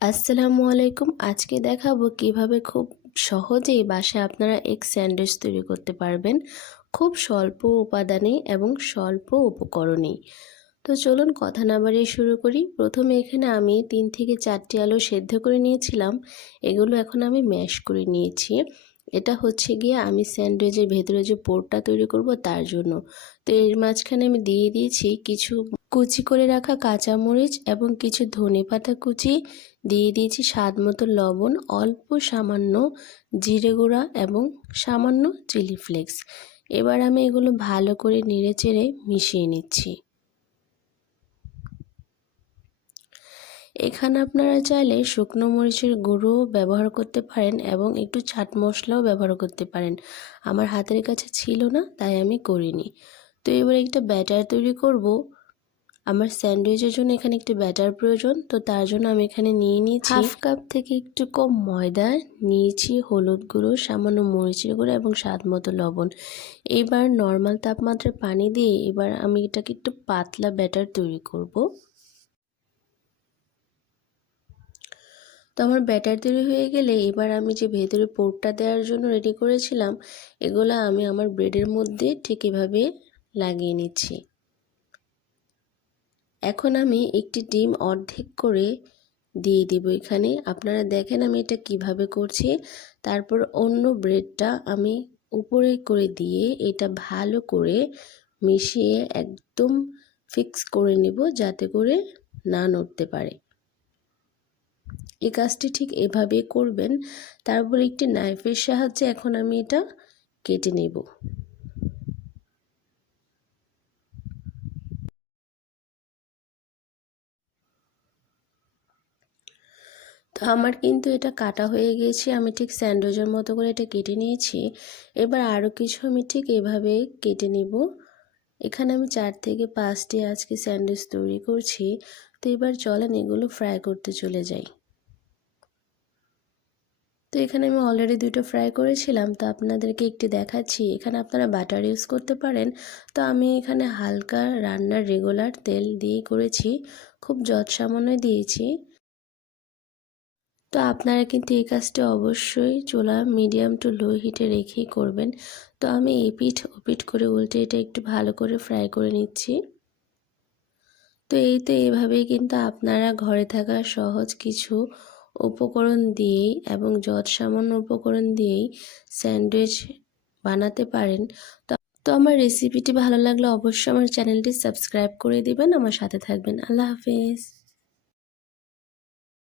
আসসালামু আলাইকুম। আজকে দেখাবো কীভাবে খুব সহজেই বাসায় আপনারা এক স্যান্ডউইচ তৈরি করতে পারবেন খুব স্বল্প উপাদানে এবং স্বল্প উপকরণে তো চলুন কথা না বাড়িয়ে শুরু করি। প্রথমে এখানে আমি তিন থেকে চারটি আলু সেদ্ধ করে নিয়েছিলাম। এগুলো এখন আমি ম্যাশ করে নিয়েছি। এটা হচ্ছে গিয়ে আমি স্যান্ডউইচের ভেতরে যে পোরটা তৈরি করব তার জন্য। তো এর মাঝখানে আমি দিয়ে দিয়েছি কিছু কুচি করে রাখা কাঁচামরিচ এবং কিছু ধনে পাতা কুচি, দিয়ে দিয়েছি স্বাদ মতো লবণ, অল্প সামান্য জিরে গুঁড়া এবং সামান্য চিলি ফ্লেক্স। এবার আমি এগুলো ভালো করে নেড়ে চেড়ে মিশিয়ে নিচ্ছি। এখানে আপনারা চাইলে শুকনো মরিচের গুঁড়ো ব্যবহার করতে পারেন এবং একটু ছাট মশলাও ব্যবহার করতে পারেন। আমার হাতের কাছে ছিল না, তাই আমি করিনি। তো এবার একটা ব্যাটার তৈরি করব। আমার স্যান্ডউইচের জন্য এখানে একটু ব্যাটার প্রয়োজন, তো তার জন্য আমি এখানে নিয়ে নিয়েছি হাফ কাপ থেকে একটু কম ময়দা, নিয়েছি হলুদ গুঁড়ো, সামান্য মরিচের গুঁড়ো এবং স্বাদ মতো লবণ। এবার নর্মাল তাপমাত্রায় পানি দিয়ে এবার আমি এটাকে একটু পাতলা ব্যাটার তৈরি করব। তো আমার ব্যাটার তৈরি হয়ে গেলে এবার আমি যে ভেতরে পোরটা দেওয়ার জন্য রেডি করেছিলাম, এগুলো আমি আমার ব্রেডের মধ্যে ঠিক এভাবে লাগিয়ে নিচ্ছি। এখন আমি একটি ডিম অর্ধেক করে দিয়ে দিব এখানে। আপনারা দেখেন আমি এটা কীভাবে করছি। তারপর অন্য ব্রেডটা আমি উপরে করে দিয়ে এটা ভালো করে মিশিয়ে একদম ফিক্স করে নিব যাতে করে না নড়তে পারে। এই কাজটি ঠিক এভাবে করবেন। তারপর একটি নাইফের সাহায্যে এখন আমি এটা কেটে নেব। তো আমার কিন্তু এটা কাটা হয়ে গিয়েছে। আমি ঠিক স্যান্ডউইচের মতো করে এটা কেটে নিয়েছি। এবার আরও কিছু আমি ঠিক এভাবে কেটে নিব। এখানে আমি চার থেকে পাঁচটি আজকে স্যান্ডউইচ তৈরি করছি। তো এবার চলেন এগুলো ফ্রাই করতে চলে যাই। তো এখানে আমি অলরেডি দুটো ফ্রাই করেছিলাম। তো আপনাদেরকে একটি দেখাচ্ছি। এখানে আপনারা বাটার ইউজ করতে পারেন। তো আমি এখানে হালকা রান্নার রেগুলার তেল দিয়ে করেছি। খুব যৎ সামান্য দিয়েছি। তো আপনারা কিন্তু এই কাজটি অবশ্যই চুলা মিডিয়াম টু লো হিটে রেখেই করবেন। তো আমি এপিঠ ওপিঠ করে উল্টে এটা একটু ভালো করে ফ্রাই করে নিচ্ছি। তো এই তো এভাবেই কিন্তু আপনারা ঘরে থাকা সহজ কিছু উপকরণ দিয়েই এবং যত সামান্য উপকরণ দিয়েই স্যান্ডউইচ বানাতে পারেন। তো তো আমার রেসিপিটি ভালো লাগলে অবশ্যই আমার চ্যানেলটি সাবস্ক্রাইব করে দেবেন। আমার সাথে থাকবেন। আল্লাহ হাফেজ।